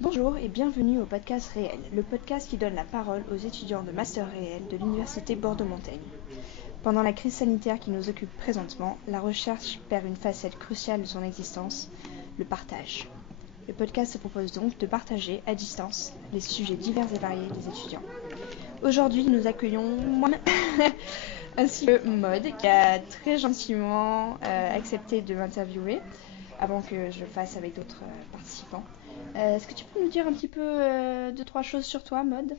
Bonjour et bienvenue au podcast Réel, le podcast qui donne la parole aux étudiants de Master Réel de l'Université Bordeaux-Montaigne. Pendant la crise sanitaire qui nous occupe présentement, la recherche perd une facette cruciale de son existence, le partage. Le podcast se propose donc de partager à distance les sujets divers et variés des étudiants. Aujourd'hui, nous accueillons moi-même ainsi que Maud qui a très gentiment accepté de m'interviewer avant que je le fasse avec d'autres participants. Est-ce que tu peux nous dire un petit peu deux, trois choses sur toi, Maud?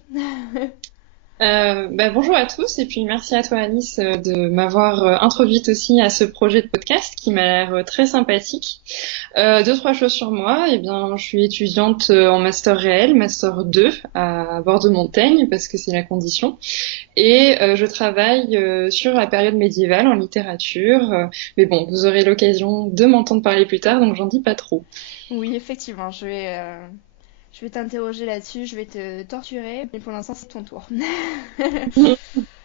Bonjour à tous et puis merci à toi Alice de m'avoir introduite aussi à ce projet de podcast qui m'a l'air très sympathique. Deux, trois choses sur moi. Eh bien, je suis étudiante en master réel, master 2 à Bordeaux-Montaigne parce que c'est la condition. Et je travaille sur la période médiévale en littérature. Mais bon, vous aurez l'occasion de m'entendre parler plus tard, donc j'en dis pas trop. Oui, effectivement, je vais t'interroger là-dessus, je vais te torturer, mais pour l'instant, c'est ton tour.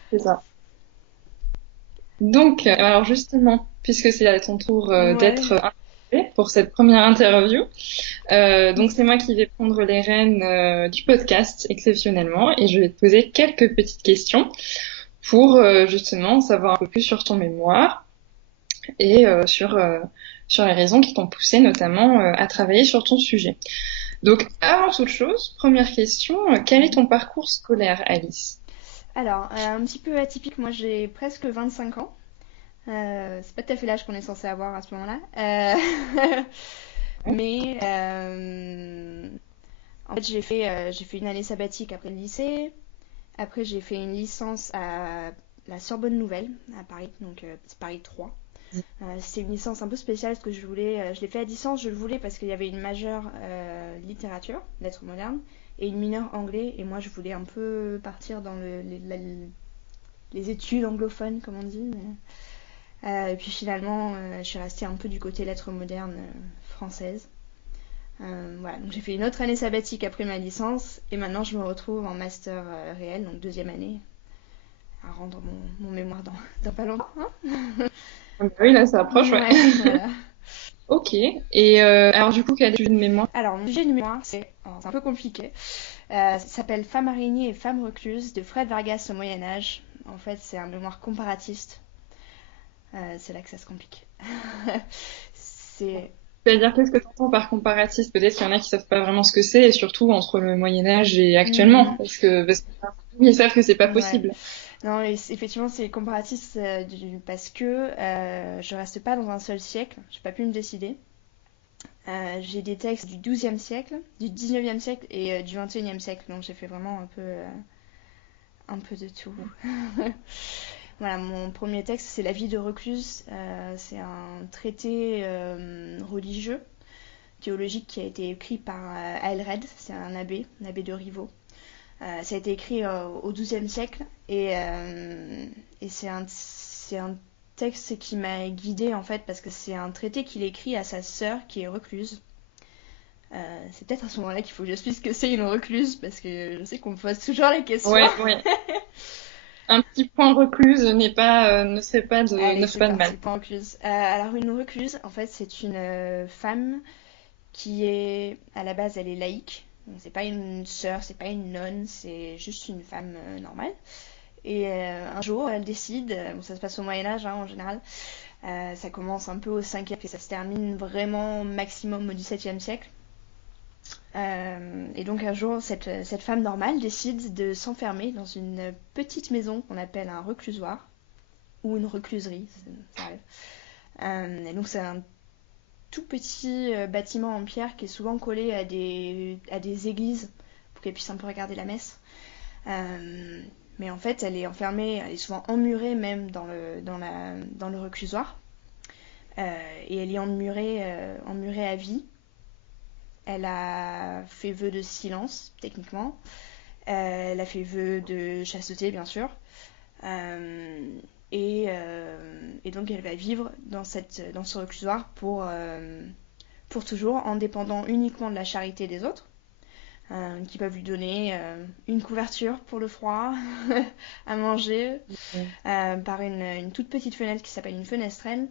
C'est ça. Donc, alors justement, puisque c'est à ton tour Ouais. d'être invité pour cette première interview, donc c'est moi qui vais prendre les rênes du podcast exceptionnellement et je vais te poser quelques petites questions pour justement savoir un peu plus sur ton mémoire et sur les raisons qui t'ont poussé notamment à travailler sur ton sujet. Donc, avant toute chose, première question, quel est ton parcours scolaire, Alice? Alors, un petit peu atypique, moi j'ai presque 25 ans. C'est pas tout à fait l'âge qu'on est censé avoir à ce moment-là. Mais en fait, j'ai fait une année sabbatique après le lycée. Après, j'ai fait une licence à la Sorbonne Nouvelle, à Paris, donc c'est Paris 3. C'est une licence un peu spéciale parce que je l'ai fait à distance, je le voulais parce qu'il y avait une majeure littérature, lettres modernes, et une mineure anglais, et moi je voulais un peu partir dans les études anglophones, comme on dit. Et puis finalement, je suis restée un peu du côté lettres modernes françaises. Voilà, donc j'ai fait une autre année sabbatique après ma licence, et maintenant je me retrouve en master réel, donc deuxième année, à rendre mon mémoire dans pas longtemps, hein. Ah bah oui, là, ça approche, ouais. Ouais, voilà. Ok. Et alors du coup, quel est de mémoire? Alors, mon sujet de mémoire, c'est un peu compliqué. Ça s'appelle Femme araignée et femme recluse de Fred Vargas au Moyen-Âge. En fait, c'est un mémoire comparatiste. C'est là que ça se complique. C'est. C'est-à-dire, qu'est-ce que tu entends par comparatiste? Peut-être qu'il y en a qui savent pas vraiment ce que c'est, et surtout entre le Moyen Âge et actuellement, Mhm. parce que ils savent que c'est pas Ouais. possible. Non, effectivement, c'est comparatiste parce que je reste pas dans un seul siècle. J'ai pas pu me décider. J'ai des textes du XIIe siècle, du XIXe siècle et du XXIe siècle. Donc j'ai fait vraiment un peu de tout. Voilà, mon premier texte, c'est La vie de recluse. C'est un traité religieux, théologique, qui a été écrit par Aelred, c'est un abbé de Rivaux. Ça a été écrit au XIIe siècle et c'est un texte qui m'a guidée en fait parce que c'est un traité qu'il écrit à sa sœur qui est recluse. C'est peut-être à ce moment-là qu'il faut que j'explique ce que c'est une recluse parce que je sais qu'on me pose toujours les questions. Ouais, ouais. Un petit point recluse n'est pas, ne Allez, fait c'est pas de parti, mal. point recluse. Alors, une recluse, en fait, c'est une femme qui est, à la base, elle est laïque. Donc, c'est pas une sœur, c'est pas une nonne, c'est juste une femme normale. Et un jour, elle décide, bon, ça se passe au Moyen-Âge hein, en général, ça commence un peu au 5e et ça se termine vraiment maximum au XVIIe siècle. Et donc un jour, cette femme normale décide de s'enfermer dans une petite maison qu'on appelle un reclusoire ou une recluserie, ça arrive. Et donc c'est un tout petit bâtiment en pierre qui est souvent collé à des églises pour qu'elle puisse un peu regarder la messe. Euh, mais en fait, elle est enfermée, elle est souvent emmurée même dans le reclusoire. Et elle est emmurée à vie. Elle a fait vœu de silence, techniquement. Elle a fait vœu de chasteté, bien sûr. Euh, et donc elle va vivre dans ce reclusoire pour toujours, en dépendant uniquement de la charité des autres, qui peuvent lui donner une couverture pour le froid, à manger, par une toute petite fenêtre qui s'appelle une fenestrelle.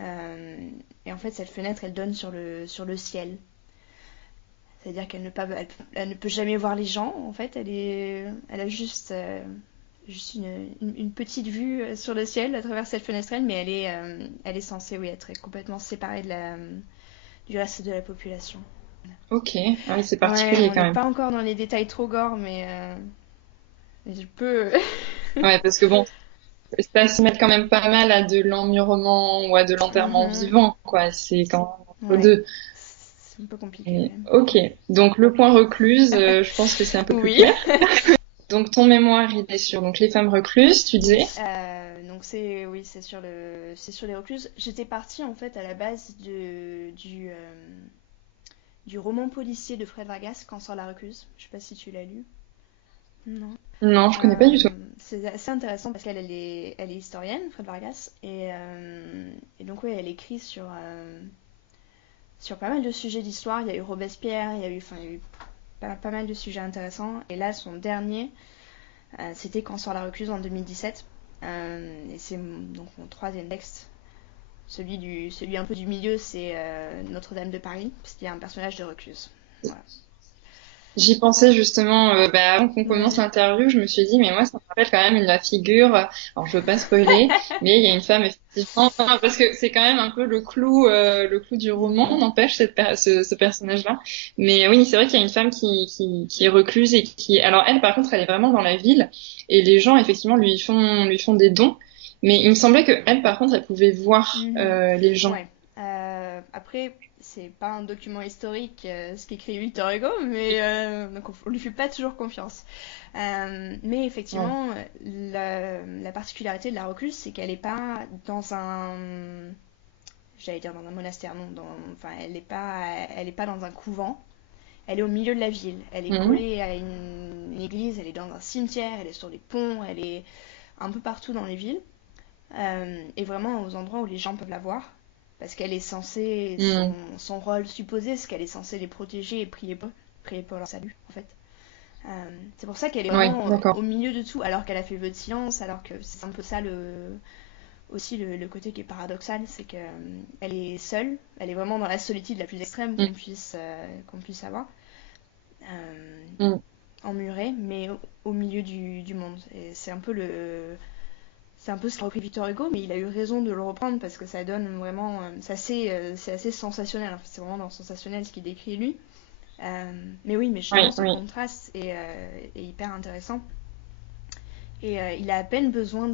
Et en fait, cette fenêtre, elle donne sur le ciel. C'est-à-dire elle ne peut jamais voir les gens, en fait. Elle a juste une petite vue sur le ciel à travers cette fenestrelle, mais elle est censée, oui, être complètement séparée du reste de la population. Ok, ah oui, c'est Ouais, particulier on quand n'est même. pas encore dans les détails trop gore, mais je peux. Ouais, parce que bon, ça se met quand même pas mal à de l'emmurement ou à de l'enterrement Mhm. vivant, quoi. C'est quand même entre Ouais, deux. c'est un peu compliqué quand Et- même. ok, donc le point recluse, je pense que c'est un peu plus Oui. clair. Donc ton mémoire, il est sur donc les femmes recluses, tu Oui, disais. donc oui, c'est sur les recluses. J'étais partie en fait à la base du roman policier de Fred Vargas, Quand sort la recluse. Je sais pas si tu l'as lu. Non. Non, je connais pas du tout. C'est assez intéressant parce elle est historienne, Fred Vargas, et donc oui, elle écrit sur pas mal de sujets d'histoire. Il y a eu Robespierre, il y a eu pas mal de sujets intéressants. Et là, son dernier, c'était Quand sort la recluse en 2017. Et c'est donc mon troisième texte. Celui un peu du milieu, c'est Notre-Dame de Paris, parce qu'il y a un personnage de recluse. Voilà. J'y pensais justement, avant qu'on commence Ouais. l'interview, je me suis dit, mais moi, ça me rappelle quand même la figure, alors je veux pas spoiler, mais il y a une femme, effectivement, parce que c'est quand même un peu le clou du roman, n'empêche, ce personnage-là. Mais oui, c'est vrai qu'il y a une femme qui est recluse et alors elle, par contre, elle est vraiment dans la ville, et les gens, effectivement, lui font des dons, mais il me semblait que elle, par contre, elle pouvait voir, Mhm. les gens. Ouais. Après, c'est pas un document historique ce qu'écrit Victor Hugo, mais donc on lui fait pas toujours confiance. Mais Ouais. effectivement, la particularité de la recluse, c'est qu'elle est pas dans j'allais dire dans un monastère, non, enfin, elle est pas dans un couvent. Elle est au milieu de la ville. Elle est Mhm. collée à une église. Elle est dans un cimetière. Elle est sur les ponts. Elle est un peu partout dans les villes. Et vraiment aux endroits où les gens peuvent la voir. Parce qu'elle est censée, Mhm. son rôle supposé, c'est qu'elle est censée les protéger et prier pour leur salut, en fait. C'est pour ça qu'elle est Ouais, vraiment d'accord. au milieu de tout, alors qu'elle a fait vœu de silence, alors que c'est un peu ça aussi le côté qui est paradoxal, c'est qu'elle est seule, elle est vraiment dans la solitude la plus extrême qu'on puisse avoir, euh, Mhm. emmurée, mais au milieu du monde. Et c'est un peu ce qu'a repris Victor Hugo, mais il a eu raison de le reprendre parce que ça donne vraiment. C'est assez sensationnel. En fait, c'est vraiment dans sensationnel ce qu'il décrit lui. Mais oui, mais justement, Oui, ce oui. contraste est hyper intéressant. Et il a à peine besoin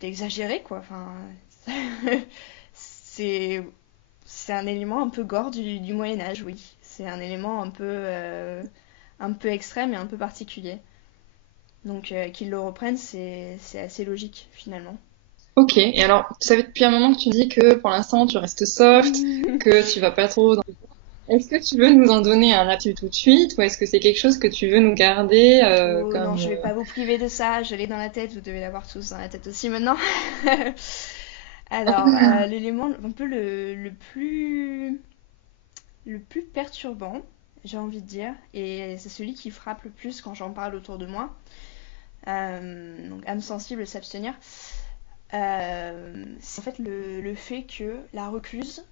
d'exagérer, quoi. Enfin, c'est, c'est un élément un peu gore du Moyen-Âge, oui. C'est un élément un peu extrême et un peu particulier. Donc qu'ils le reprennent, c'est assez logique finalement. Ok, et alors, ça fait depuis un moment que tu dis que pour l'instant tu restes soft, que tu vas pas trop dans... Est-ce que tu veux nous en donner un aperçu tout de suite, ou est-ce que c'est quelque chose que tu veux nous garder Oh non, comme... je vais pas vous priver de ça, je l'ai dans la tête, vous devez l'avoir tous dans la tête aussi maintenant. Alors, l'élément un peu le plus perturbant, j'ai envie de dire, et c'est celui qui frappe le plus quand j'en parle autour de moi, donc âme sensible, s'abstenir, c'est en fait le fait que la recluse,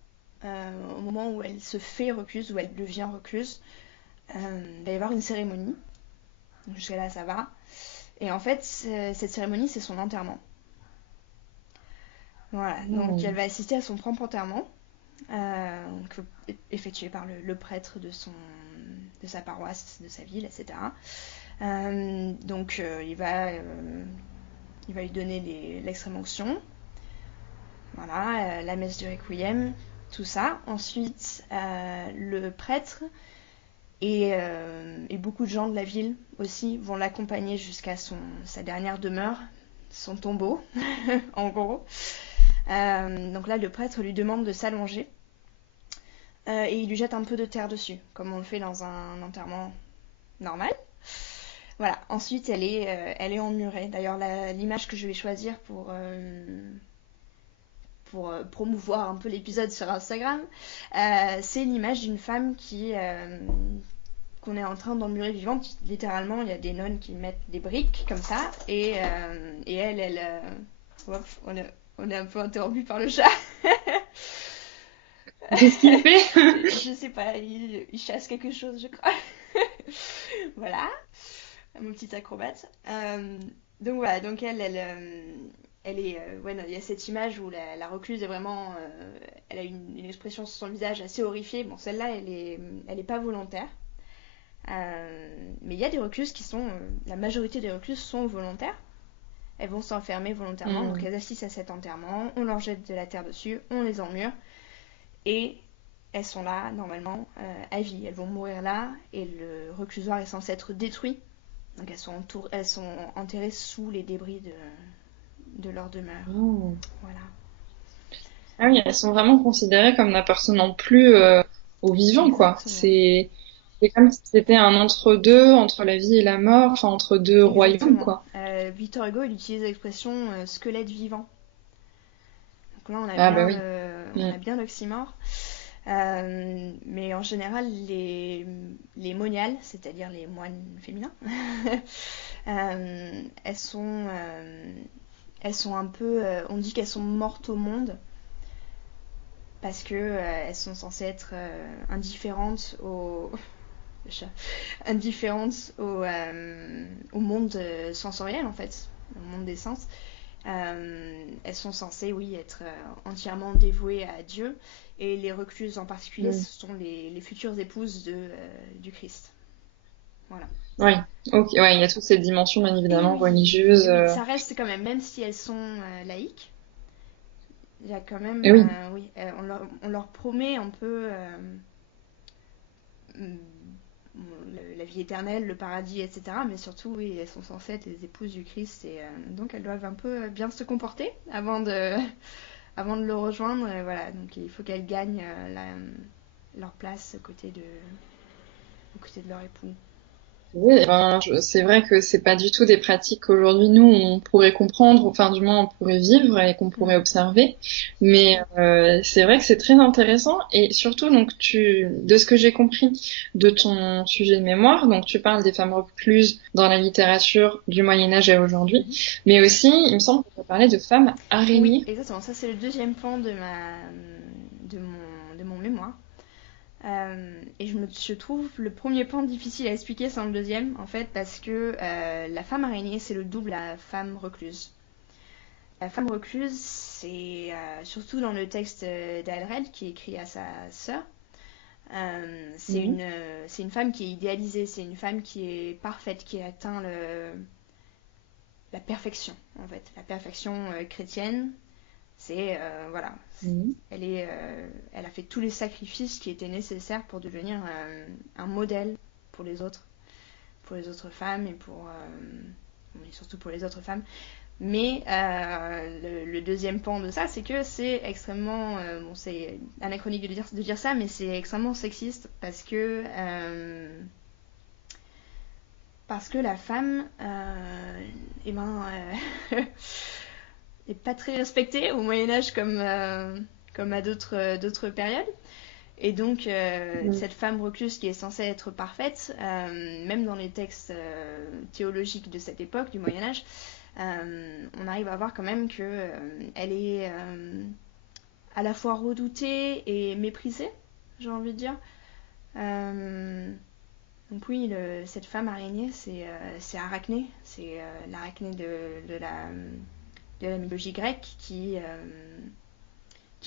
au moment où elle se fait recluse, où elle devient recluse, il va y avoir une cérémonie. Donc jusqu'à là, ça va. Et en fait, cette cérémonie, c'est son enterrement. Voilà, donc elle Hmm. va assister à son propre enterrement, donc, effectué par le prêtre de sa paroisse, de sa ville, etc. Donc il va lui donner l'extrême onction, voilà, la messe du requiem, tout ça. Ensuite, le prêtre et beaucoup de gens de la ville aussi vont l'accompagner jusqu'à sa dernière demeure, son tombeau, en gros. Donc là, le prêtre lui demande de s'allonger et il lui jette un peu de terre dessus, comme on le fait dans un enterrement normal. Voilà, ensuite elle est emmurée. D'ailleurs, l'image que je vais choisir pour promouvoir un peu l'épisode sur Instagram, c'est l'image d'une femme qu'on est en train d'emmurer vivante. Littéralement, il y a des nonnes qui mettent des briques comme ça, et hop, on est un peu interrompu par le chat. Qu'est-ce qu'il fait? Je sais pas, il chasse quelque chose, je crois. Voilà, mon petit acrobate. Donc voilà, donc elle est, ouais, non, il y a cette image où la recluse est vraiment, elle a une expression sur son visage assez horrifiée. Bon, celle-là, elle est pas volontaire. Mais il y a des recluses qui sont, la majorité des recluses sont volontaires. Elles vont s'enfermer volontairement, donc Hmm. elles assistent à cet enterrement, on leur jette de la terre dessus, on les emmure, et elles sont là, normalement, à vie. Elles vont mourir là, et le reclusoire est censé être détruit. Donc elles sont enterrées sous les débris de leur demeure. Oh. Voilà. Ah oui, elles sont vraiment considérées comme n'appartenant plus aux vivants, quoi. Exactement. C'est comme si c'était un entre-deux entre la vie et la mort, enfin entre deux royaumes, Exactement. quoi. Victor Hugo, il utilise l'expression squelette vivant. Donc là, Ah bah oui. on Hmm. a bien l'oxymore. Mais en général, les moniales, c'est-à-dire les moines féminins, elles elles sont un peu, on dit qu'elles sont mortes au monde parce que elles sont censées être indifférentes indifférentes au monde sensoriel en fait, au monde des sens. Elles sont censées, oui, être entièrement dévouées à Dieu. Et les recluses en particulier, Hmm. ce sont les futures épouses du Christ. Voilà. Oui, ok, ouais, il y a toute cette dimension, bien évidemment, Et religieuse. oui, ça reste quand même, même si elles sont laïques, il y a quand même, Et oui, oui, on leur promet un peu la vie éternelle, le paradis, etc. Mais surtout, oui, elles sont censées être les épouses du Christ et donc elles doivent un peu bien se comporter avant de le rejoindre. Voilà, donc il faut qu'elles gagnent leur place aux côtés de leur époux. oui, ben, c'est vrai que c'est pas du tout des pratiques qu'aujourd'hui nous on pourrait comprendre, enfin du moins on pourrait vivre et qu'on pourrait Mm. observer. Mais c'est vrai que c'est très intéressant et surtout donc de ce que j'ai compris de ton sujet de mémoire, donc tu parles des femmes recluses dans la littérature du Moyen Âge à aujourd'hui, Mhm. mais aussi il me semble que tu as parlé de femmes Oui, araignées. exactement. Ça, c'est le deuxième pan de mon mémoire. Et je trouve le premier point difficile à expliquer sans le deuxième, en fait, parce que la femme araignée, c'est le double à la femme recluse. La femme recluse, c'est surtout dans le texte d'Aelred qui est écrit à sa sœur. Mhm. C'est une femme qui est idéalisée, c'est une femme qui est parfaite, qui a atteint la perfection, en fait. La perfection chrétienne, c'est, voilà, Mhm. elle a fait tous les sacrifices qui étaient nécessaires pour devenir un modèle pour les autres femmes et surtout pour les autres femmes. Mais le deuxième pan de ça, c'est que c'est extrêmement, bon, c'est anachronique de dire ça, mais c'est extrêmement sexiste parce que la femme, eh ben, est pas très respectée au Moyen Âge comme à d'autres périodes. Et donc, Mhm. cette femme recluse qui est censée être parfaite, même dans les textes théologiques de cette époque, du Moyen-Âge, on arrive à voir quand même que elle est à la fois redoutée et méprisée, j'ai envie de dire. Euh, donc oui, cette femme araignée, c'est Arachné, c'est l'Arachné de la mythologie grecque qui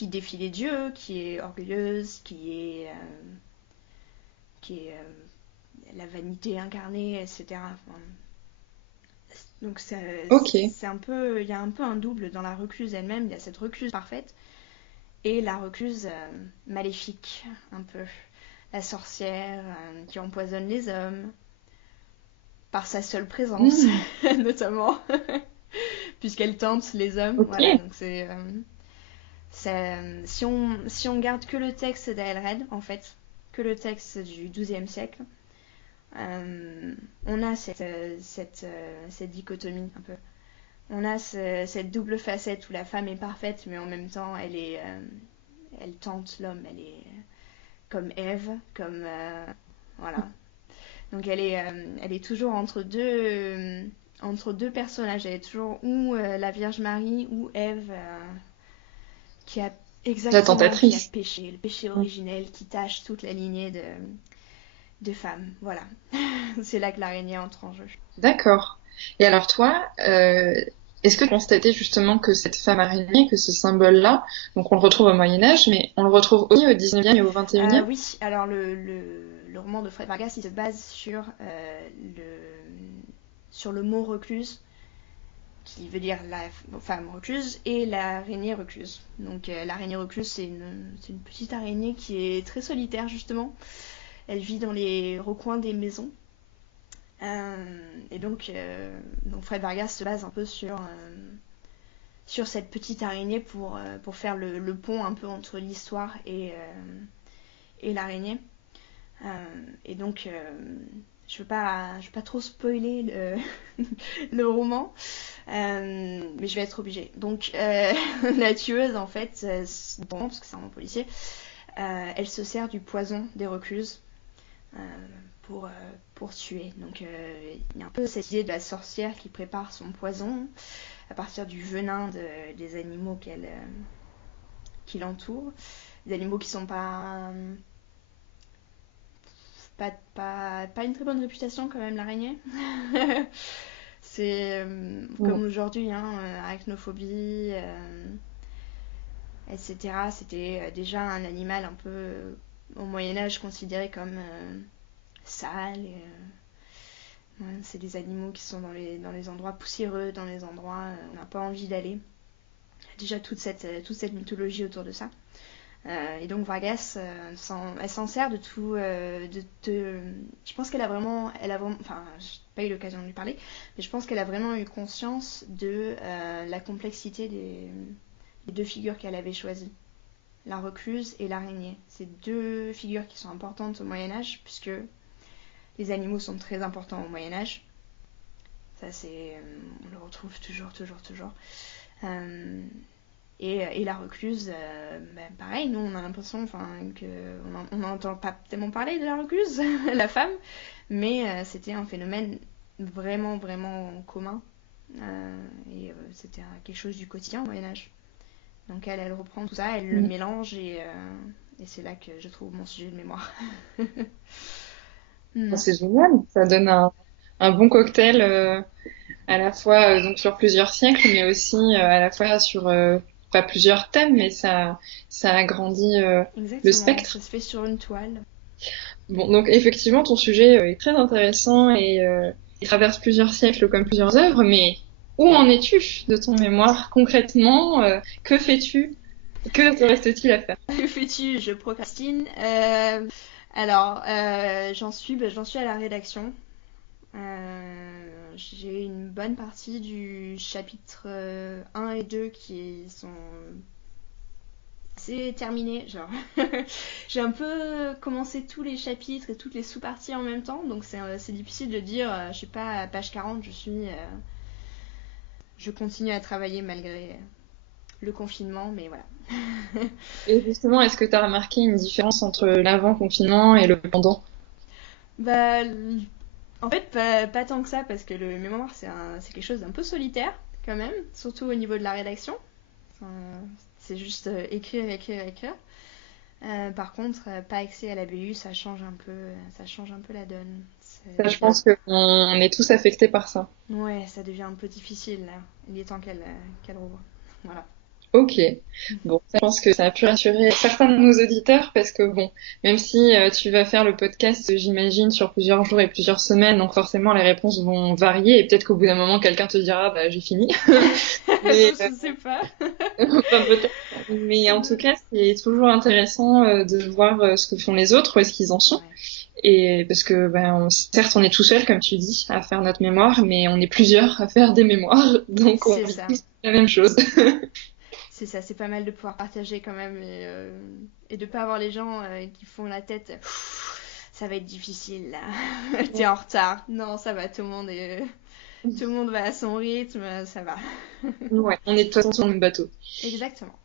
défie les dieux, qui est orgueilleuse, qui est la vanité incarnée, etc. Enfin, donc Ok. c'est un peu, il y a un peu un double dans la recluse elle-même. Il y a cette recluse parfaite et la recluse maléfique, un peu la sorcière qui empoisonne les hommes par sa seule présence, Mhm. notamment, puisqu'elle tente les hommes. Ok. Voilà, donc si on garde que le texte d'Aelred, en fait, que le texte du XIIe siècle, on a cette dichotomie un peu. On a cette double facette où la femme est parfaite, mais en même temps, elle tente l'homme. Elle est comme Ève, comme voilà. Donc elle est toujours entre deux personnages. Elle est toujours ou la Vierge Marie ou Ève qui a Exactement, la qui a tentatrice. péché, le péché originel qui tache toute la lignée de femmes. Voilà. C'est là que l'araignée entre en jeu. D'accord. Et alors toi, est-ce que tu as constaté justement que cette femme araignée, que ce symbole-là, donc on le retrouve au Moyen Âge, mais on le retrouve aussi au 19e et au 21e? Oui, alors le roman de Fred Vargas, il se base sur le mot recluse, qui veut dire la femme recluse, et l'araignée recluse. Donc l'araignée recluse, c'est une petite araignée qui est très solitaire, justement. Elle vit dans les recoins des maisons. Et donc Fred Vargas se base un peu sur cette petite araignée pour faire le pont un peu entre l'histoire et l'araignée. Et donc, je veux pas trop spoiler le roman, mais je vais être obligée. Donc, la tueuse, en fait, parce que c'est un roman policier, elle se sert du poison des recluses euh, pour, euh, pour tuer. Donc, il y a un peu cette idée de la sorcière qui prépare son poison à partir du venin des animaux qui l'entourent. Des animaux qui sont pas une très bonne réputation quand même, l'araignée. C'est Mm. comme aujourd'hui, hein, arachnophobie, etc. C'était déjà un animal un peu au Moyen-Âge considéré comme sale. Ouais, c'est des animaux qui sont dans les endroits poussiéreux, dans les endroits où on n'a pas envie d'aller. Déjà toute cette mythologie autour de ça. Et donc Vargas, elle s'en sert de tout. Je pense qu'elle a vraiment, enfin, j'ai pas eu l'occasion de lui parler, mais je pense qu'elle a vraiment eu conscience de la complexité des deux figures qu'elle avait choisies, la recluse et l'araignée. C'est deux figures qui sont importantes au Moyen Âge, puisque les animaux sont très importants au Moyen Âge. Ça, on le retrouve toujours, toujours, toujours. Euh, et la recluse, pareil, nous on a l'impression qu'on n'entend pas tellement parler de la recluse, la femme, mais c'était un phénomène vraiment, vraiment commun. C'était quelque chose du quotidien au Moyen-Âge. Donc elle reprend tout ça, elle le Mm. mélange et c'est là que je trouve mon sujet de mémoire. Mm. C'est génial, ça donne un bon cocktail à la fois donc sur plusieurs siècles, mais aussi à la fois sur pas plusieurs thèmes, mais ça agrandit le Exactement, ça spectre. se fait sur une toile. Bon, donc effectivement, ton sujet est très intéressant et il traverse plusieurs siècles comme plusieurs œuvres, mais où en es-tu de ton mémoire concrètement? Que fais-tu? Que te reste-t-il à faire? Que fais-tu? Je procrastine. J'en suis à la rédaction. J'ai une bonne partie du chapitre 1 et 2 qui sont assez terminés. Genre, j'ai un peu commencé tous les chapitres et toutes les sous-parties en même temps, donc c'est difficile de dire, je sais pas, à page 40, je continue à travailler malgré le confinement, mais voilà. Et justement, est-ce que tu as remarqué une différence entre l'avant-confinement et le pendant? Bah, en fait, pas tant que ça, parce que le mémoire, c'est quelque chose d'un peu solitaire, quand même, surtout au niveau de la rédaction. Enfin, c'est juste écrire, écrire, écrire. Par contre, pas accès à la BU, ça change un peu la donne. Ça, je pense qu'on est tous affectés par ça. Ouais, ça devient un peu difficile, là. Il est temps qu'elle rouvre. Voilà. Ok. Bon, je pense que ça a pu rassurer certains de nos auditeurs parce que bon, même si tu vas faire le podcast, j'imagine, sur plusieurs jours et plusieurs semaines, donc forcément les réponses vont varier et peut-être qu'au bout d'un moment, quelqu'un te dira, bah j'ai fini. Mais Je sais pas. enfin, peut-être. Mais en tout cas, c'est toujours intéressant de voir ce que font les autres, où est-ce qu'ils en sont. Ouais, Et parce que ben, certes, on est tout seul, comme tu dis, à faire notre mémoire, mais on est plusieurs à faire des mémoires, donc on c'est vit ça. tous la même chose. C'est ça, c'est pas mal de pouvoir partager quand même et de pas avoir les gens qui font la tête. Ça va être difficile là. T'es en retard. Non, ça va, tout le monde va à son rythme, ça va. Ouais, on est de toute façon sur le même bateau. Exactement.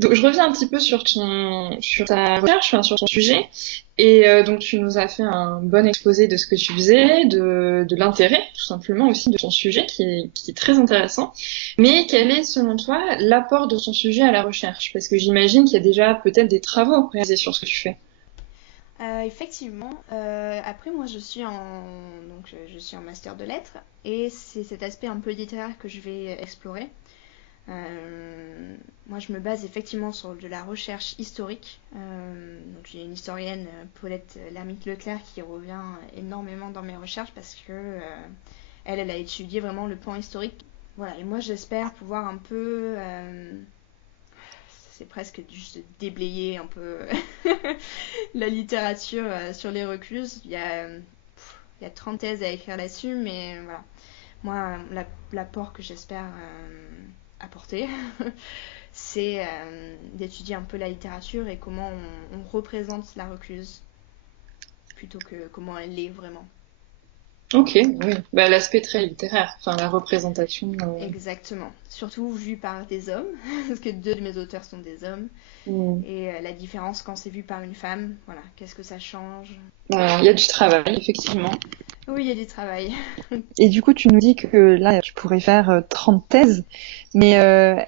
Donc, je reviens un petit peu sur ta recherche, enfin, sur ton sujet. Et donc, tu nous as fait un bon exposé de ce que tu faisais, de l'intérêt, tout simplement, aussi de ton sujet, qui est très intéressant. Mais quel est, selon toi, l'apport de ton sujet à la recherche? Parce que j'imagine qu'il y a déjà peut-être des travaux réalisés sur ce que tu fais. Effectivement. Après, moi, je suis en master de lettres et c'est cet aspect un peu littéraire que je vais explorer. Moi, je me base effectivement sur de la recherche historique. Donc, j'ai une historienne, Paulette Lermite-Leclerc, qui revient énormément dans mes recherches parce que elle a étudié vraiment le pan historique. Voilà, et moi, j'espère pouvoir un peu c'est presque juste déblayer un peu la littérature sur les recluses. Il y a 30 thèses à écrire là-dessus, mais voilà. Moi, l'apport que j'espère apporter, c'est d'étudier un peu la littérature et comment on représente la recluse plutôt que comment elle est vraiment. Ok, oui. Bah, l'aspect très littéraire, enfin la représentation. Exactement. Surtout vu par des hommes, parce que deux de mes auteurs sont des hommes. Hmm. Et la différence quand c'est vu par une femme, voilà, qu'est-ce que ça change? Il y a du travail, effectivement. Oui, il y a du travail. Et du coup, tu nous dis que là, tu pourrais faire 30 thèses, mais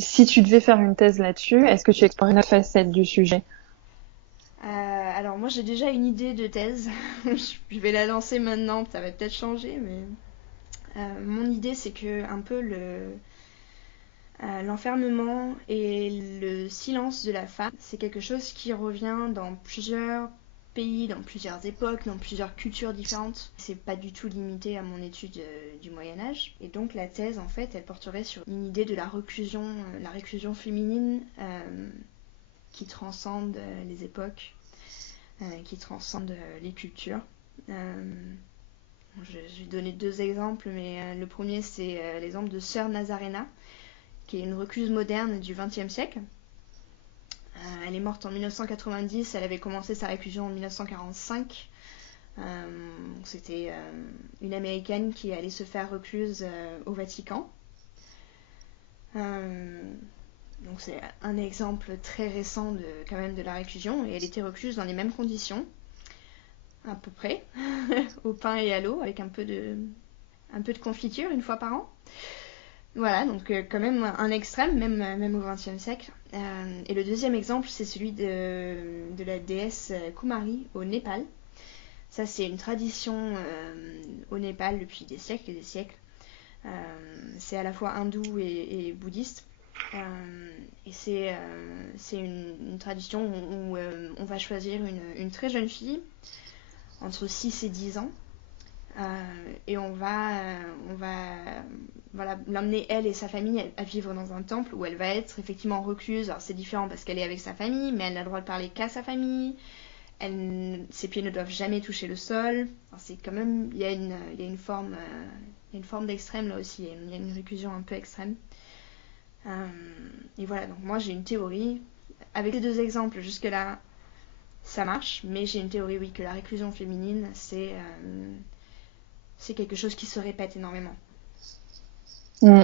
si tu devais faire une thèse là-dessus, est-ce que tu explorais une autre facette du sujet? Alors moi j'ai déjà une idée de thèse, je vais la lancer maintenant, ça va peut-être changer, mais mon idée c'est que un peu l'enfermement et le silence de la femme, c'est quelque chose qui revient dans plusieurs pays, dans plusieurs époques, dans plusieurs cultures différentes. C'est pas du tout limité à mon étude du Moyen-Âge. Et donc la thèse, en fait, elle porterait sur une idée de la réclusion féminine qui transcende les époques, qui transcende les cultures. Je vais donner deux exemples, mais le premier c'est l'exemple de Sœur Nazarena, qui est une recluse moderne du XXe siècle. Elle est morte en 1990, elle avait commencé sa réclusion en 1945. C'était une américaine qui allait se faire recluse au Vatican. Donc c'est un exemple très récent quand même de la réclusion, et elle était recluse dans les mêmes conditions, à peu près, au pain et à l'eau, avec un peu de confiture une fois par an. Voilà, donc quand même un extrême, même au XXe siècle. Et le deuxième exemple, c'est celui de la déesse Kumari au Népal. Ça, c'est une tradition au Népal depuis des siècles et des siècles. C'est à la fois hindou et bouddhiste. Et c'est une tradition où on va choisir une très jeune fille, entre 6 et 10 ans, et on va voilà, l'emmener, elle et sa famille, à vivre dans un temple où elle va être effectivement recluse. Alors c'est différent parce qu'elle est avec sa famille, mais elle n'a le droit de parler qu'à sa famille. Ses pieds ne doivent jamais toucher le sol. Alors c'est quand même, il y a une forme d'extrême là aussi. Il y a une réclusion un peu extrême. Et voilà, donc moi j'ai une théorie. Avec les deux exemples jusque-là, ça marche, mais j'ai une théorie, oui, que la réclusion féminine, c'est quelque chose qui se répète énormément.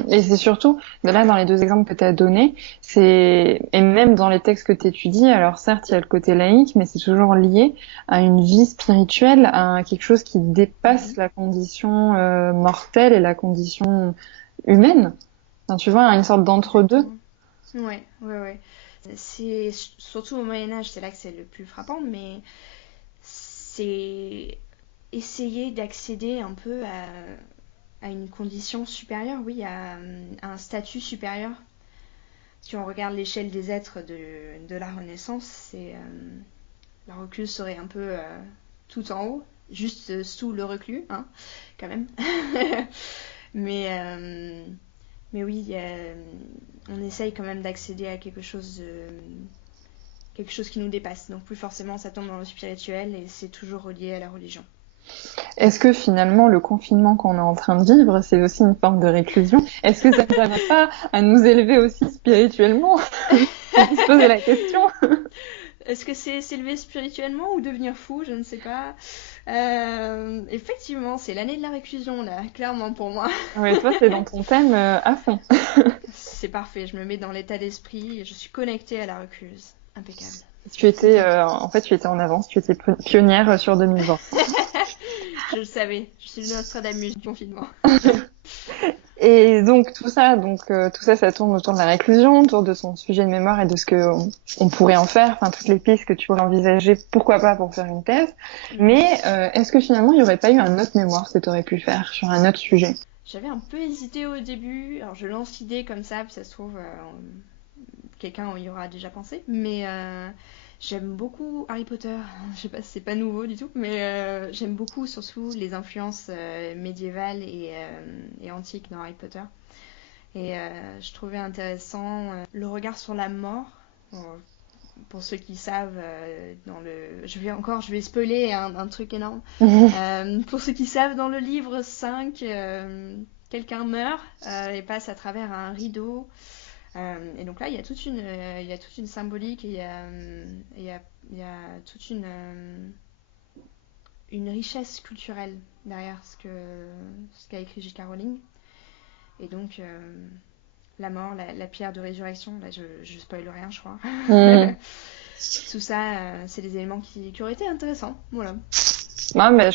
Et c'est surtout, là, dans les deux exemples que tu as donnés, et même dans les textes que tu étudies, alors certes, il y a le côté laïque, mais c'est toujours lié à une vie spirituelle, à quelque chose qui dépasse la condition mortelle et la condition humaine. Enfin, tu vois, une sorte d'entre-deux. Ouais. C'est surtout au Moyen-Âge, c'est là que c'est le plus frappant, mais c'est essayer d'accéder un peu à une condition supérieure, oui, à un statut supérieur. Si on regarde l'échelle des êtres de la Renaissance, la recluse serait un peu tout en haut, juste sous le reclus, hein, quand même. mais oui, on essaye quand même d'accéder à quelque chose qui nous dépasse. Donc plus forcément, ça tombe dans le spirituel et c'est toujours relié à la religion. Est-ce que finalement le confinement qu'on est en train de vivre, c'est aussi une forme de réclusion? Est-ce que ça ne va pas à nous élever aussi spirituellement? On peut se poser la question. Est-ce que c'est s'élever spirituellement ou devenir fou? Je ne sais pas. Effectivement, c'est l'année de la réclusion, là, clairement pour moi. Ouais, toi, c'est dans ton thème à fond. C'est parfait, je me mets dans l'état d'esprit et je suis connectée à la recluse. Impeccable. Tu étais en avance, tu étais pionnière sur 2020. Je le savais, je suis le Nostradamus du confinement. Et donc tout ça, ça tourne autour de la réclusion, autour de son sujet de mémoire et de ce que on pourrait en faire, enfin toutes les pistes que tu pourrais envisager, pourquoi pas pour faire une thèse. Mais est-ce que finalement il n'y aurait pas eu un autre mémoire que tu aurais pu faire sur un autre sujet? J'avais un peu hésité au début, alors je lance l'idée comme ça, puis ça se trouve quelqu'un y aura déjà pensé, mais j'aime beaucoup Harry Potter. Je sais pas, c'est pas nouveau du tout, mais j'aime beaucoup surtout les influences médiévales et antiques dans Harry Potter. Et je trouvais intéressant le regard sur la mort. Pour ceux qui savent, je vais spoiler un truc énorme. Pour ceux qui savent, dans le livre 5, quelqu'un meurt et passe à travers un rideau. Et donc là, il y a toute une symbolique et il y a toute une richesse culturelle derrière ce qu'a écrit J.K. Rowling. Et donc, la mort, la pierre de résurrection, là, je spoil rien, je crois. Tout ça, c'est des éléments qui auraient été intéressants. Voilà. Ouais, mais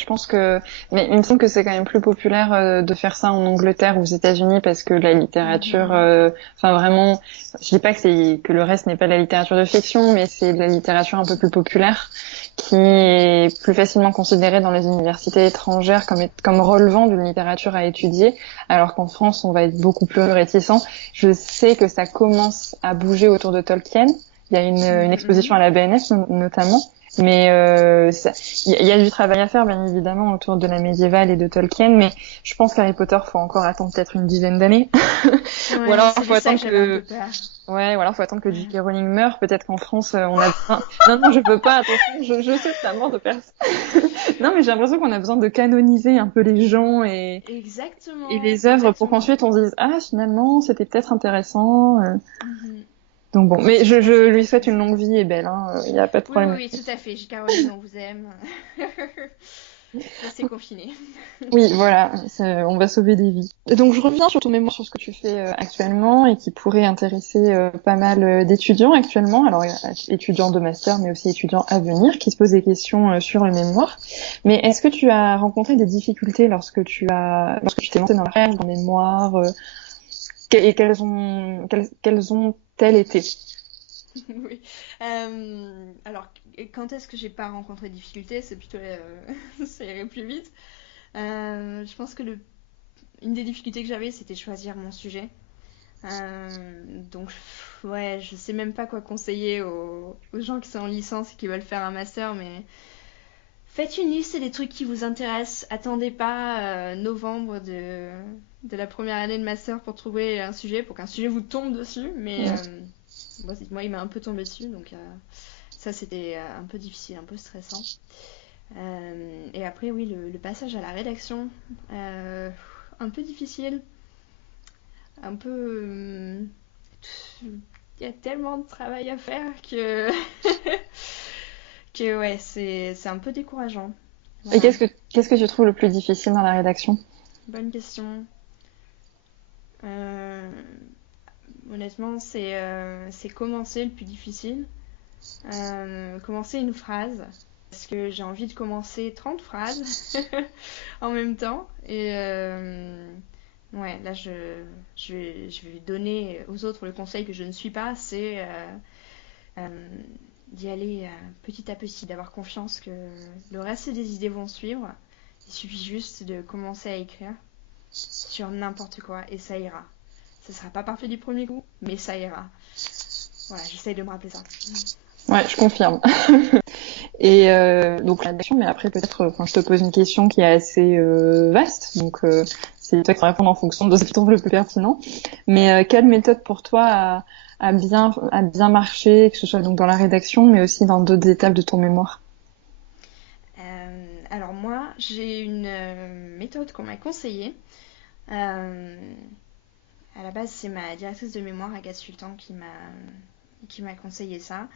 mais il me semble que c'est quand même plus populaire de faire ça en Angleterre ou aux États-Unis parce que la littérature, enfin vraiment, je dis pas que le reste n'est pas de la littérature de fiction, mais c'est de la littérature un peu plus populaire qui est plus facilement considérée dans les universités étrangères comme relevant d'une littérature à étudier, alors qu'en France, on va être beaucoup plus réticent. Je sais que ça commence à bouger autour de Tolkien. Il y a une exposition à la BNF notamment. Mais il y a du travail à faire, bien évidemment, autour de la médiévale et de Tolkien, mais je pense qu'Harry Potter, faut encore attendre peut-être une dizaine d'années. Ouais, ou alors faut attendre que J.K. Rowling meure. Peut-être qu'en France, on a besoin... Non, je veux pas, attention, je sais que c'est la mort de personne. Non, mais j'ai l'impression qu'on a besoin de canoniser un peu les gens et les œuvres pour qu'ensuite on se dise, ah, finalement, c'était peut-être intéressant. Donc bon, mais je lui souhaite une longue vie et belle, hein. Il n'y a pas de problème. Oui, tout à fait. J.K. Rowling, on vous aime. Restez confinés. Oui, voilà, on va sauver des vies. Et donc je reviens sur ton mémoire, sur ce que tu fais actuellement et qui pourrait intéresser pas mal d'étudiants actuellement. Alors étudiants de master, mais aussi étudiants à venir, qui se posent des questions sur le mémoire. Mais est-ce que tu as rencontré des difficultés lorsque tu t'es lancé dans la recherche, dans le mémoire, et quelles ont-elles été? Oui. Alors, quand est-ce que j'ai pas rencontré de difficultés? C'est plutôt ça irait plus vite. Je pense que une des difficultés que j'avais, c'était choisir mon sujet. Donc, ouais, je sais même pas quoi conseiller aux gens qui sont en licence et qui veulent faire un master, mais faites une liste des trucs qui vous intéressent. Attendez pas novembre de la première année de master pour trouver un sujet, pour qu'un sujet vous tombe dessus, mais moi, il m'a un peu tombé dessus, donc ça, c'était un peu difficile, un peu stressant. Et après, oui, le passage à la rédaction, un peu difficile, un peu... Il y a tellement de travail à faire que... que ouais, c'est un peu décourageant. Voilà. Et qu'est-ce que tu trouves le plus difficile dans la rédaction? Bonne question. Honnêtement, c'est commencer le plus difficile. Commencer une phrase. Parce que j'ai envie de commencer 30 phrases en même temps. Et ouais, là, je vais donner aux autres le conseil que je ne suis pas, c'est d'y aller petit à petit, d'avoir confiance que le reste des idées vont suivre. Il suffit juste de commencer à écrire sur n'importe quoi et ça ira. Ça sera pas parfait du premier coup, mais ça ira. Voilà, j'essaye de me rappeler ça. Ouais, je confirme. Et donc la rédaction, mais après peut-être, je te pose une question qui est assez vaste, donc c'est toi qui vas répondre en fonction de ce qui tombe le plus pertinent. Mais quelle méthode pour toi a bien marché, que ce soit donc dans la rédaction, mais aussi dans d'autres étapes de ton mémoire? Alors moi, j'ai une méthode qu'on m'a conseillée. À la base, c'est ma directrice de mémoire, Agathe Sultan, qui m'a qui m'a conseillé ça.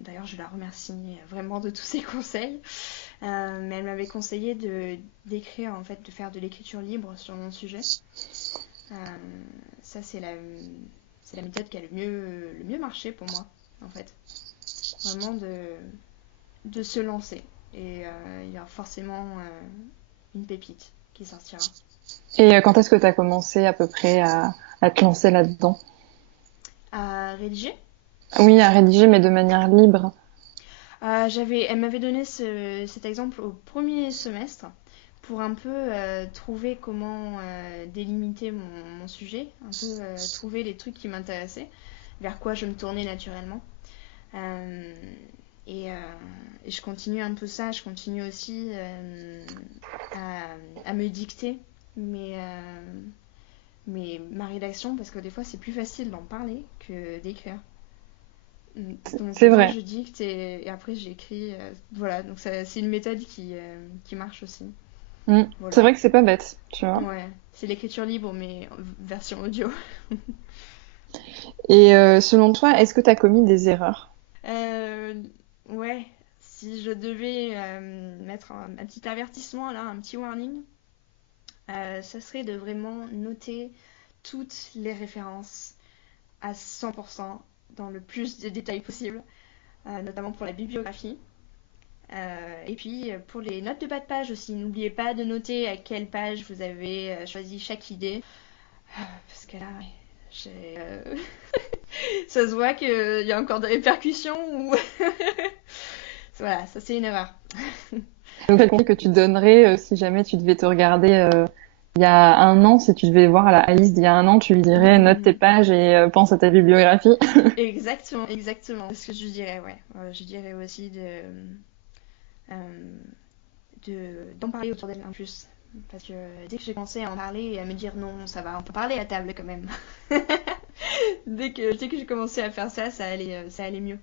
D'ailleurs, je la remercie vraiment de tous ses conseils. Mais elle m'avait conseillé d'écrire, en fait, de faire de l'écriture libre sur mon sujet. Ça, c'est la méthode qui a le mieux marché pour moi, en fait. Vraiment de se lancer. Et il y a forcément une pépite qui sortira. Et quand est-ce que tu as commencé à peu près à te lancer là-dedans? À rédiger. Oui, à rédiger, mais de manière libre. Elle m'avait donné cet exemple au premier semestre pour un peu trouver comment délimiter mon sujet, un peu trouver les trucs qui m'intéressaient, vers quoi je me tournais naturellement. Euh, et, euh, et je continue un peu ça, je continue aussi à me dicter ma rédaction, parce que des fois c'est plus facile d'en parler que d'écrire. Donc C'est des fois vrai. je dicte et après j'écris. Voilà, donc c'est une méthode qui marche aussi. C'est Voilà. vrai que c'est pas bête, tu vois. Ouais, c'est l'écriture libre mais en version audio. Et selon toi, est-ce que tu as commis des erreurs? Euh, ouais, si je devais mettre un petit avertissement là, un petit warning, ça serait de vraiment noter toutes les références à 100% dans le plus de détails possible, notamment pour la bibliographie. Et puis pour les notes de bas de page aussi, n'oubliez pas de noter à quelle page vous avez choisi chaque idée. Parce que là, ouais, ça se voit qu'il y a encore des répercussions ou... Voilà, ça c'est une erreur. Donc, quel conseil que tu donnerais si jamais tu devais te regarder il y a un an, si tu devais voir la Alice d'il y a un an, tu lui dirais note tes pages et pense à ta bibliographie. Exactement, exactement. C'est ce que je dirais, ouais. Je dirais aussi d'en parler autour d'elle en plus. Parce que dès que j'ai commencé à en parler et à me dire non, ça va, on peut parler à table quand même. Dès que j'ai commencé à faire ça, ça allait mieux.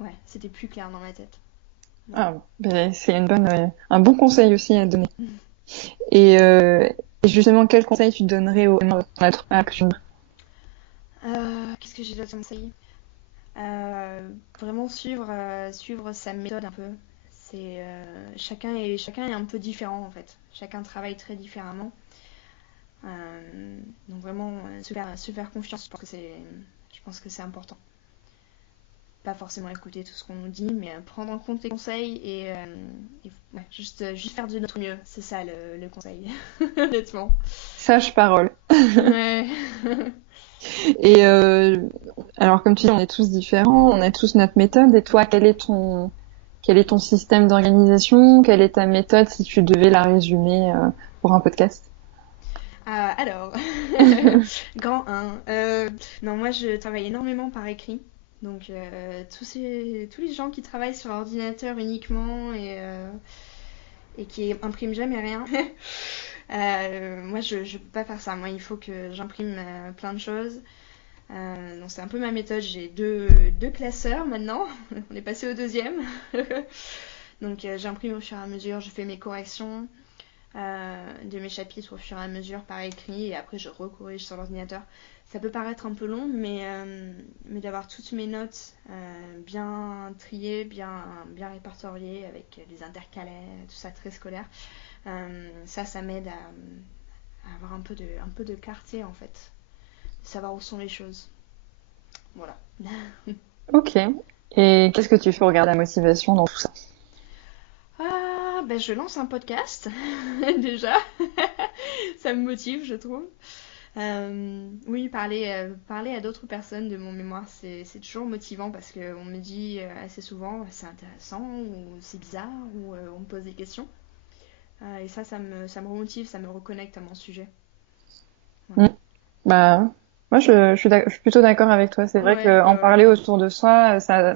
Ouais, c'était plus clair dans ma tête. Ouais. Ah, ben, c'est un bon conseil aussi à donner. Et, et justement, quel conseil tu donnerais aux action? Qu'est-ce que j'ai d'autre comme conseil? Vraiment suivre sa méthode un peu. Chacun est un peu différent en fait. Chacun travaille très différemment. Donc vraiment se faire confiance. Je pense que c'est important. Pas forcément écouter tout ce qu'on nous dit, mais prendre en compte les conseils et ouais, juste faire de notre mieux. C'est ça le conseil, honnêtement. Sage parole. Ouais. Et alors, comme tu dis, on est tous différents, on a tous notre méthode. Et toi, quel est ton système d'organisation? Quelle est ta méthode si tu devais la résumer pour un podcast? Alors, grand 1. Non, moi je travaille énormément par écrit. Donc, tous les gens qui travaillent sur ordinateur uniquement et qui impriment jamais rien, moi je peux pas faire ça. Moi, il faut que j'imprime plein de choses. Donc, c'est un peu ma méthode. J'ai deux classeurs maintenant. On est passé au deuxième. Donc, j'imprime au fur et à mesure, je fais mes corrections de mes chapitres au fur et à mesure par écrit et après je recorrige sur l'ordinateur. Ça peut paraître un peu long, mais d'avoir toutes mes notes bien triées, bien répertoriées avec des intercalaires, tout ça très scolaire, ça m'aide à avoir un peu de clarté en fait, de savoir où sont les choses. Voilà. Ok. Et qu'est-ce que tu fais pour garder la motivation dans tout ça? Ben je lance un podcast déjà. Ça me motive, je trouve. Oui, parler à d'autres personnes de mon mémoire, c'est toujours motivant parce qu'on me dit assez souvent c'est intéressant ou c'est bizarre ou on me pose des questions. Et ça me remotive, ça me reconnecte à mon sujet. Voilà. Bah, moi, je suis plutôt d'accord avec toi. C'est vrai Ouais, qu'en ouais, ouais. parler autour de soi, ça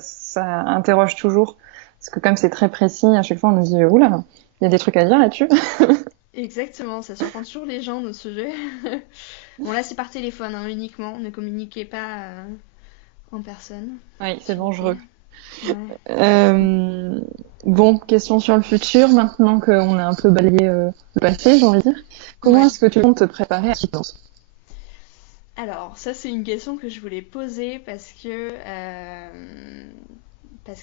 interroge toujours. Parce que comme c'est très précis, à chaque fois, on nous dit, oula, il y a des trucs à dire là-dessus. Exactement, ça surprend toujours les gens, notre sujet. Bon, là, c'est par téléphone hein, uniquement. Ne communiquez pas en personne, Oui, c'est s'il vous plaît. dangereux. Ouais. Euh, bon, question sur le futur, maintenant qu'on a un peu balayé le passé, j'ai envie de dire. Comment Ouais. est-ce que tu comptes te préparer à ce qui pense? Alors, ça, c'est une question que je voulais poser parce que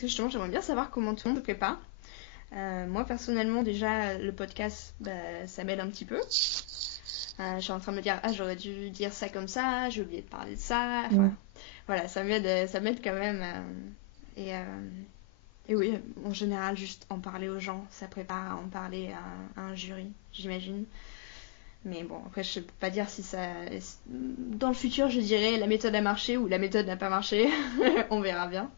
justement, j'aimerais bien savoir comment tout le monde se prépare. Moi, personnellement, déjà, le podcast, ça m'aide un petit peu. Je suis en train de me dire, ah, j'aurais dû dire ça comme ça, j'ai oublié de parler de ça. Enfin, voilà, ça m'aide quand même. Et, euh, et oui, en général, juste en parler aux gens, ça prépare à en parler à un jury, j'imagine. Mais bon, après, je peux pas dire si ça. Dans le futur, je dirais la méthode a marché ou la méthode n'a pas marché. On verra bien.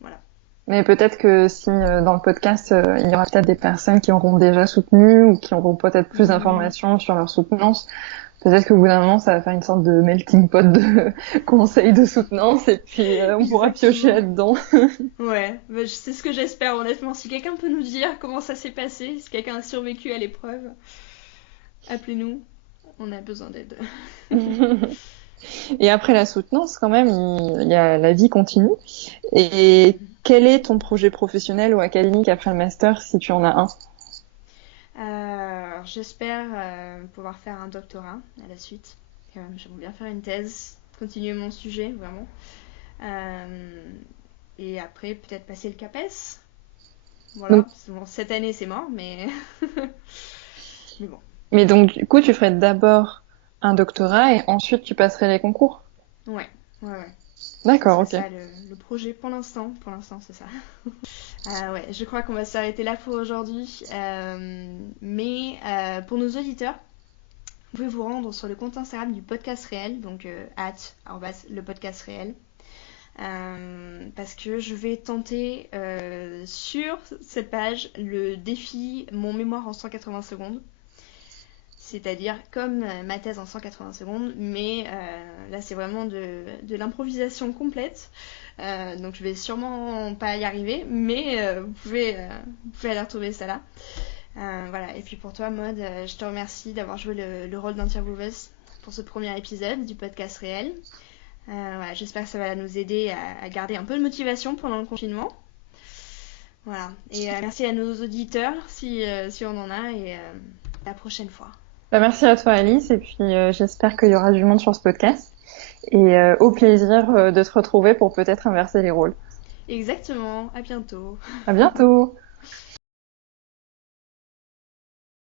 Voilà. Mais peut-être que si dans le podcast, il y aura peut-être des personnes qui auront déjà soutenu ou qui auront peut-être plus d'informations sur leur soutenance. Peut-être qu'au bout d'un moment, ça va faire une sorte de melting pot de conseils de soutenance et puis on pourra piocher là-dedans. Ouais, c'est ce que j'espère honnêtement. Si quelqu'un peut nous dire comment ça s'est passé, si quelqu'un a survécu à l'épreuve, appelez-nous. On a besoin d'aide. Et après la soutenance, quand même, il y a la vie continue. Et quel est ton projet professionnel ou académique après le master, si tu en as un? Alors, j'espère pouvoir faire un doctorat à la suite. J'aimerais bien faire une thèse, continuer mon sujet, vraiment. Et après, peut-être passer le CAPES. Voilà. Bon, cette année, c'est mort, mais... mais bon. Mais donc, du coup, tu ferais d'abord un doctorat et ensuite tu passerais les concours? Ouais. D'accord, ok. C'est ça le projet pour l'instant. Pour l'instant, c'est ça. Ouais, je crois qu'on va s'arrêter là pour aujourd'hui. Mais pour nos auditeurs, vous pouvez vous rendre sur le compte Instagram du podcast réel, donc @le podcast réel. Parce que je vais tenter sur cette page le défi Mon mémoire en 180 secondes. C'est-à-dire comme ma thèse en 180 secondes, mais là c'est vraiment de l'improvisation complète. Donc je vais sûrement pas y arriver, mais vous pouvez aller retrouver ça là. Voilà. Et puis pour toi, Maud, je te remercie d'avoir joué le rôle d'intervieweuse pour ce premier épisode du podcast réel. Voilà, j'espère que ça va nous aider à garder un peu de motivation pendant le confinement. Voilà. Et merci à nos auditeurs si on en a, et à la prochaine fois. Merci à toi, Alice, et puis j'espère qu'il y aura du monde sur ce podcast. Et au plaisir de te retrouver pour peut-être inverser les rôles. Exactement, à bientôt. À bientôt.